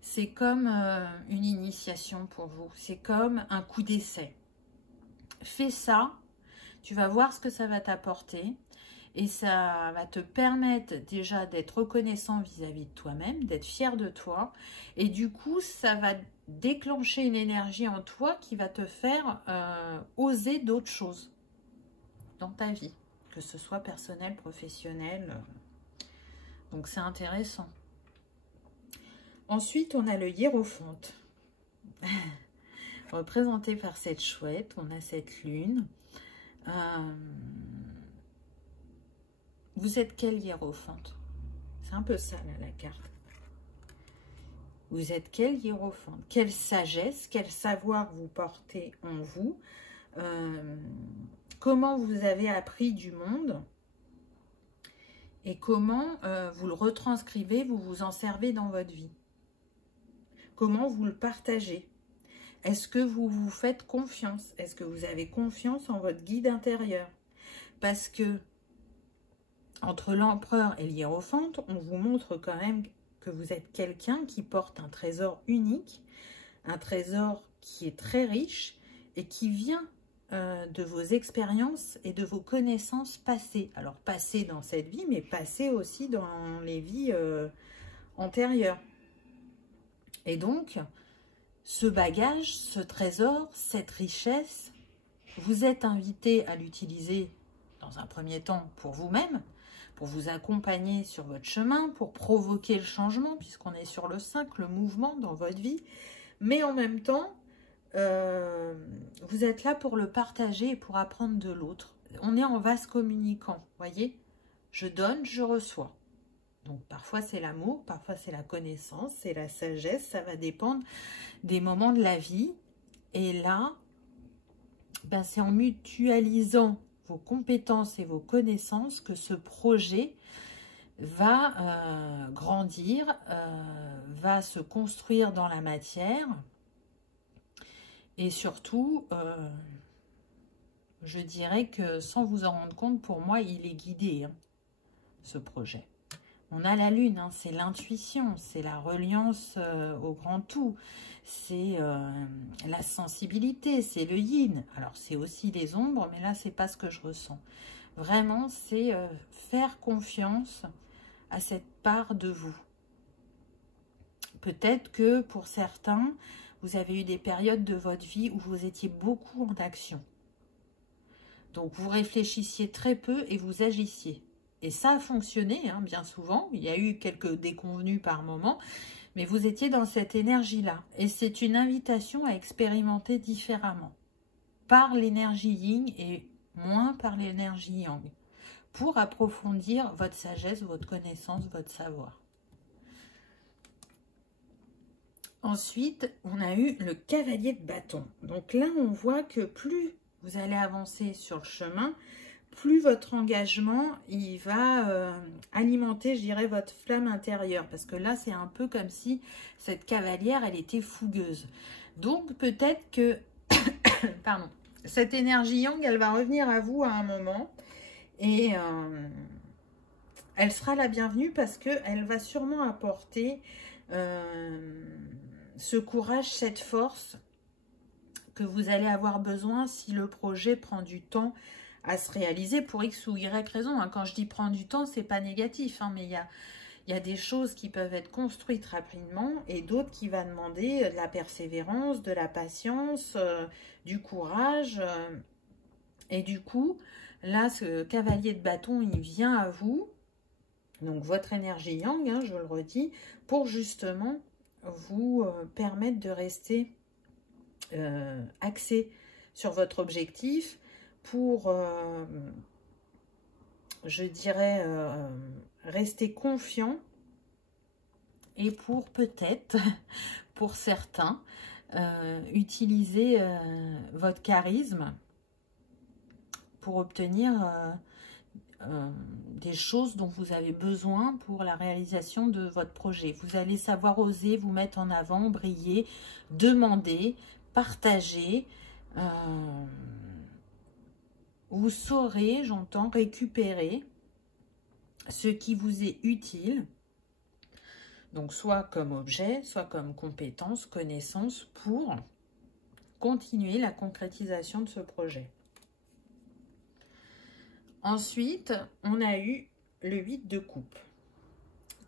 c'est comme une initiation pour vous. C'est comme un coup d'essai. Fais ça, tu vas voir ce que ça va t'apporter. Et ça va te permettre déjà d'être reconnaissant vis-à-vis de toi-même, d'être fier de toi. Et du coup, ça va déclencher une énergie en toi qui va te faire oser d'autres choses dans ta vie, que ce soit personnel, professionnel. Donc, c'est intéressant. Ensuite, on a le hiérophante. Représenté par cette chouette, on a cette lune. Vous êtes quel hiérophante? C'est un peu ça, là, la carte. Vous êtes quel hiérophante? Quelle sagesse, quel savoir vous portez en vous? Comment vous avez appris du monde? Et comment vous le retranscrivez, vous vous en servez dans votre vie? Comment vous le partagez? Est-ce que vous vous faites confiance? Est-ce que vous avez confiance en votre guide intérieur? Parce que entre l'empereur et l'hiérophante, on vous montre quand même que vous êtes quelqu'un qui porte un trésor unique, un trésor qui est très riche et qui vient de vos expériences et de vos connaissances passées. Alors, passées dans cette vie, mais passées aussi dans les vies antérieures. Et donc, ce bagage, ce trésor, cette richesse, vous êtes invité à l'utiliser dans un premier temps pour vous-même, pour vous accompagner sur votre chemin, pour provoquer le changement, puisqu'on est sur le 5, le mouvement dans votre vie. Mais en même temps, vous êtes là pour le partager et pour apprendre de l'autre. On est en vase communicant, voyez? Je donne, je reçois. Donc parfois c'est l'amour, parfois c'est la connaissance, c'est la sagesse, ça va dépendre des moments de la vie. Et là, ben, c'est en mutualisant vos compétences et vos connaissances que ce projet va grandir, va se construire dans la matière et surtout, je dirais que sans vous en rendre compte, pour moi, il est guidé, hein, ce projet. On a la lune, hein, c'est l'intuition, c'est la reliance au grand tout, c'est la sensibilité, c'est le yin. Alors, c'est aussi les ombres, mais là, c'est pas ce que je ressens. Vraiment, c'est faire confiance à cette part de vous. Peut-être que pour certains, vous avez eu des périodes de votre vie où vous étiez beaucoup en action. Donc, vous réfléchissiez très peu et vous agissiez. Et ça a fonctionné, hein, bien souvent. Il y a eu quelques déconvenues par moment, mais vous étiez dans cette énergie-là. Et c'est une invitation à expérimenter différemment, par l'énergie yin et moins par l'énergie yang, pour approfondir votre sagesse, votre connaissance, votre savoir. Ensuite, on a eu le cavalier de bâton. Donc là, on voit que plus vous allez avancer sur le chemin, plus votre engagement, il va alimenter, je dirais, votre flamme intérieure. Parce que là, c'est un peu comme si cette cavalière, elle était fougueuse. Donc, peut-être que, pardon, cette énergie yang, elle va revenir à vous à un moment. Et elle sera la bienvenue parce qu'elle va sûrement apporter ce courage, cette force que vous allez avoir besoin si le projet prend du temps à se réaliser pour X ou Y raison. Hein. Quand je dis prendre du temps, c'est pas négatif, hein, mais il y a des choses qui peuvent être construites rapidement et d'autres qui vont demander de la persévérance, de la patience, du courage. Et du coup, là, ce cavalier de bâton, il vient à vous, donc votre énergie yang, hein, je le redis, pour justement vous permettre de rester axé sur votre objectif, pour, je dirais, rester confiant et pour peut-être, pour certains, utiliser votre charisme pour obtenir des choses dont vous avez besoin pour la réalisation de votre projet. Vous allez savoir oser vous mettre en avant, briller, demander, partager. vous saurez, j'entends, récupérer ce qui vous est utile, donc soit comme objet, soit comme compétence, connaissance, pour continuer la concrétisation de ce projet. Ensuite, on a eu le 8 de coupe.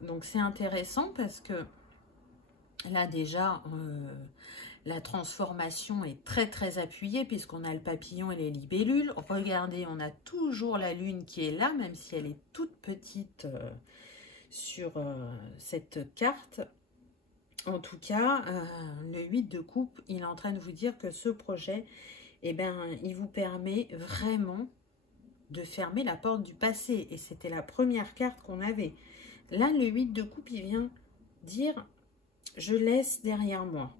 Donc c'est intéressant parce que là déjà, la transformation est très appuyée puisqu'on a le papillon et les libellules. Regardez, on a toujours la lune qui est là, même si elle est toute petite sur cette carte. En tout cas, le 8 de coupe, il est en train de vous dire que ce projet, eh ben, il vous permet vraiment de fermer la porte du passé. Et c'était la première carte qu'on avait. Là, le 8 de coupe, il vient dire, je laisse derrière moi.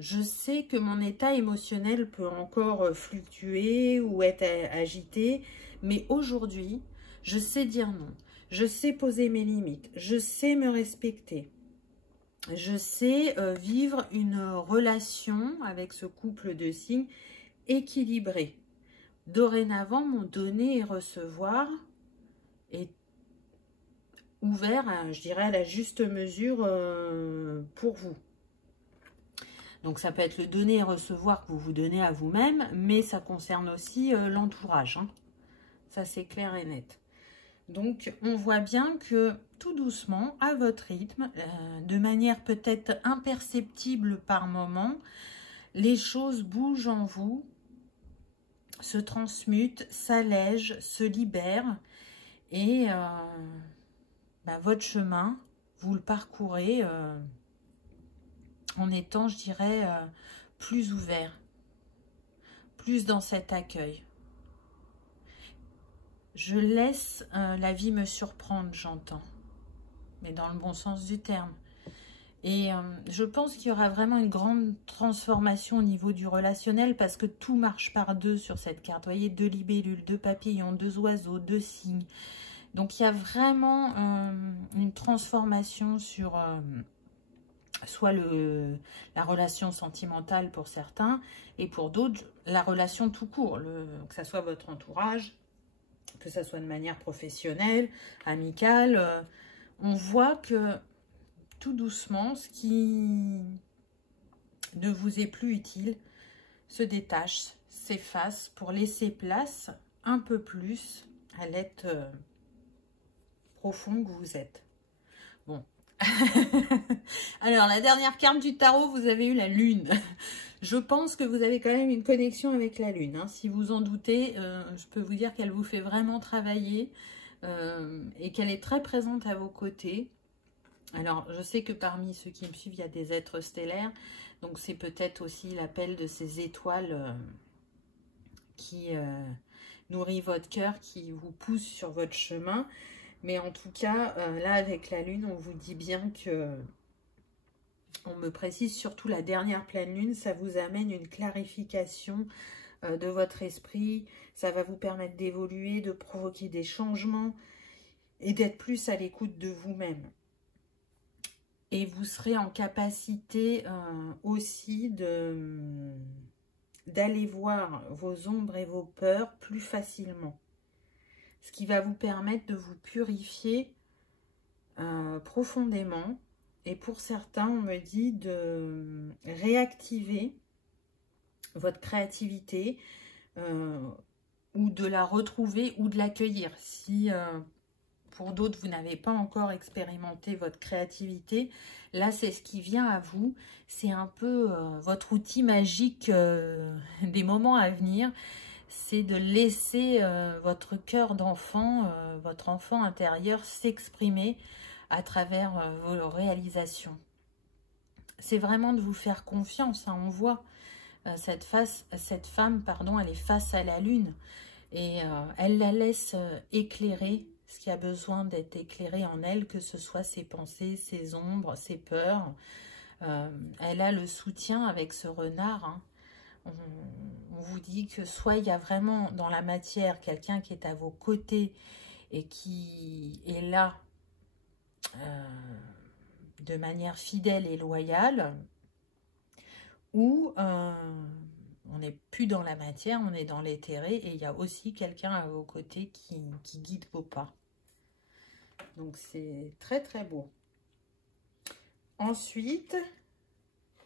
Je sais que mon état émotionnel peut encore fluctuer ou être agité, mais aujourd'hui, je sais dire non. Je sais poser mes limites. Je sais me respecter. Je sais vivre une relation avec ce couple de signes équilibré. Dorénavant, mon donner et recevoir est ouvert, je dirais, à la juste mesure pour vous. Donc, ça peut être le donner et recevoir que vous vous donnez à vous-même, mais ça concerne aussi l'entourage. Hein. Ça, c'est clair et net. Donc, on voit bien que tout doucement, à votre rythme, de manière peut-être imperceptible par moment, les choses bougent en vous, se transmutent, s'allègent, se libèrent et votre chemin, vous le parcourez en étant, je dirais, plus ouvert, plus dans cet accueil. Je laisse la vie me surprendre, j'entends, mais dans le bon sens du terme. Et je pense qu'il y aura vraiment une grande transformation au niveau du relationnel parce que tout marche par deux sur cette carte. Vous voyez, 2 libellules, 2 papillons, 2 oiseaux, 2 cygnes. Donc, il y a vraiment une transformation sur soit la relation sentimentale pour certains et pour d'autres, la relation tout court, que ce soit votre entourage, que ce soit de manière professionnelle, amicale. On voit que tout doucement, ce qui ne vous est plus utile se détache, s'efface pour laisser place un peu plus à l'être profond que vous êtes. Bon. Alors, la dernière carte du tarot, vous avez eu la lune. Je pense que vous avez quand même une connexion avec la lune. Hein. Si vous en doutez, je peux vous dire qu'elle vous fait vraiment travailler et qu'elle est très présente à vos côtés. Alors, je sais que parmi ceux qui me suivent, il y a des êtres stellaires. Donc, c'est peut-être aussi l'appel de ces étoiles qui nourrit votre cœur, qui vous pousse sur votre chemin. Mais en tout cas, là, avec la lune, on vous dit bien que... On me précise surtout la dernière pleine lune, ça vous amène une clarification de votre esprit. Ça va vous permettre d'évoluer, de provoquer des changements et d'être plus à l'écoute de vous-même. Et vous serez en capacité aussi d'aller voir vos ombres et vos peurs plus facilement. Ce qui va vous permettre de vous purifier profondément. Et pour certains, on me dit de réactiver votre créativité ou de la retrouver ou de l'accueillir. Si... pour d'autres, vous n'avez pas encore expérimenté votre créativité. Là, c'est ce qui vient à vous. C'est un peu votre outil magique des moments à venir. C'est de laisser votre cœur d'enfant, votre enfant intérieur s'exprimer à travers vos réalisations. C'est vraiment de vous faire confiance. Hein. On voit cette femme, pardon, elle est face à la lune. Et elle la laisse éclairer ce qui a besoin d'être éclairé en elle, que ce soit ses pensées, ses ombres, ses peurs. Elle a le soutien avec ce renard. Hein. On vous dit que soit il y a vraiment dans la matière quelqu'un qui est à vos côtés et qui est là de manière fidèle et loyale, ou On n'est plus dans la matière, on est dans l'éthéré. Et il y a aussi quelqu'un à vos côtés qui guide vos pas. Donc, c'est très, très beau. Ensuite,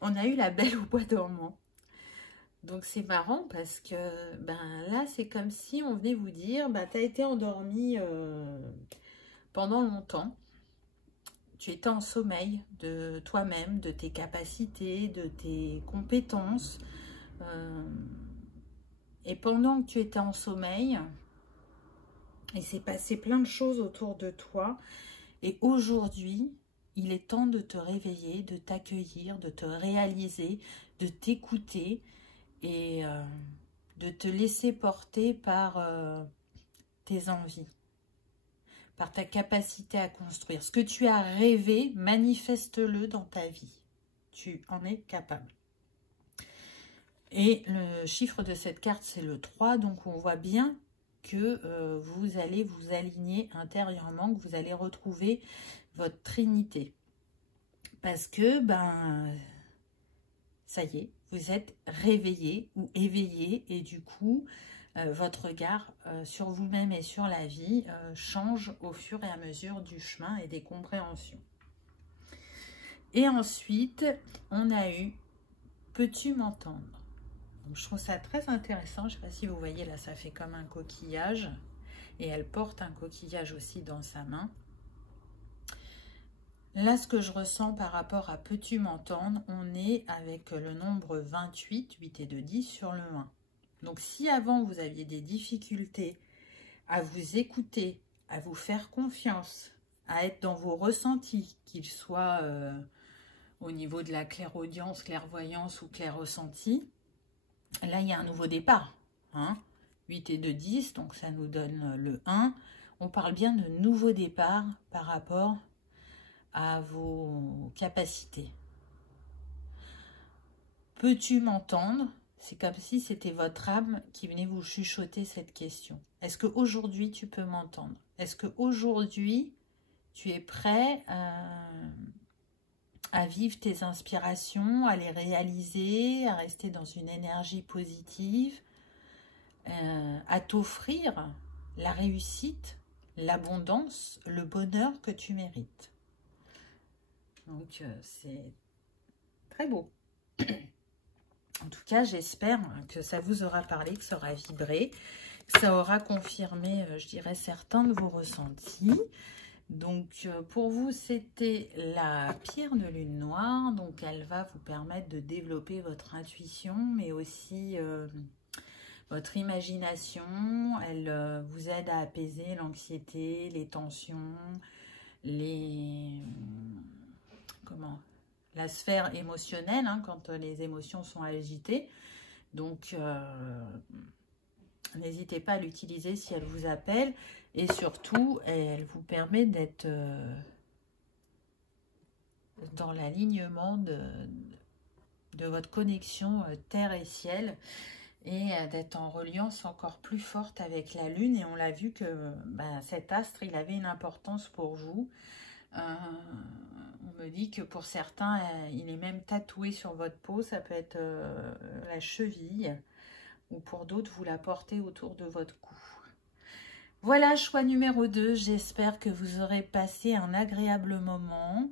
on a eu la Belle au bois dormant. Donc, c'est marrant parce que là, c'est comme si on venait vous dire, tu as été endormi pendant longtemps. Tu étais en sommeil de toi-même, de tes capacités, de tes compétences. Et pendant que tu étais en sommeil, il s'est passé plein de choses autour de toi. Et aujourd'hui, il est temps de te réveiller, de t'accueillir, de te réaliser, de t'écouter et de te laisser porter par tes envies, par ta capacité à construire. Ce que tu as rêvé, manifeste-le dans ta vie. Tu en es capable. Et le chiffre de cette carte, c'est le 3. Donc, on voit bien que vous allez vous aligner intérieurement, que vous allez retrouver votre trinité. Parce que, ça y est, vous êtes réveillé ou éveillé. Et du coup, votre regard sur vous-même et sur la vie change au fur et à mesure du chemin et des compréhensions. Et ensuite, on a eu « Peux-tu m'entendre » ? Donc, je trouve ça très intéressant. Je ne sais pas si vous voyez, là, ça fait comme un coquillage. Et elle porte un coquillage aussi dans sa main. Là, ce que je ressens par rapport à « Peux-tu m'entendre » ? On est avec le nombre 28, 8 et 2, 10 sur le 1. Donc, si avant, vous aviez des difficultés à vous écouter, à vous faire confiance, à être dans vos ressentis, qu'ils soient au niveau de la clairaudience, clairvoyance ou clair-ressenti, là, il y a un nouveau départ. 8 et 2, 10, donc ça nous donne le 1. On parle bien de nouveau départ par rapport à vos capacités. Peux-tu m'entendre ? C'est comme si c'était votre âme qui venait vous chuchoter cette question. Est-ce qu'aujourd'hui, tu peux m'entendre? Est-ce qu'aujourd'hui, tu es prêt à vivre tes inspirations, à les réaliser, à rester dans une énergie positive, à t'offrir la réussite, l'abondance, le bonheur que tu mérites? Donc, c'est très beau. En tout cas, j'espère que ça vous aura parlé, que ça aura vibré, que ça aura confirmé, je dirais, certains de vos ressentis. Donc, pour vous, c'était la pierre de lune noire. Donc, elle va vous permettre de développer votre intuition, mais aussi votre imagination. Elle vous aide à apaiser l'anxiété, les tensions, la sphère émotionnelle, quand les émotions sont agitées. Donc, n'hésitez pas à l'utiliser si elle vous appelle. Et surtout, elle vous permet d'être dans l'alignement de votre connexion terre et ciel. Et d'être en reliance encore plus forte avec la lune. Et on l'a vu que cet astre, il avait une importance pour vous. On me dit que pour certains, il est même tatoué sur votre peau. Ça peut être la cheville. Ou pour d'autres, vous la portez autour de votre cou. Voilà, choix numéro 2. J'espère que vous aurez passé un agréable moment.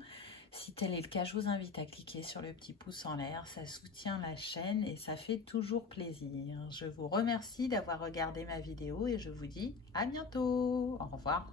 Si tel est le cas, je vous invite à cliquer sur le petit pouce en l'air. Ça soutient la chaîne et ça fait toujours plaisir. Je vous remercie d'avoir regardé ma vidéo et je vous dis à bientôt. Au revoir.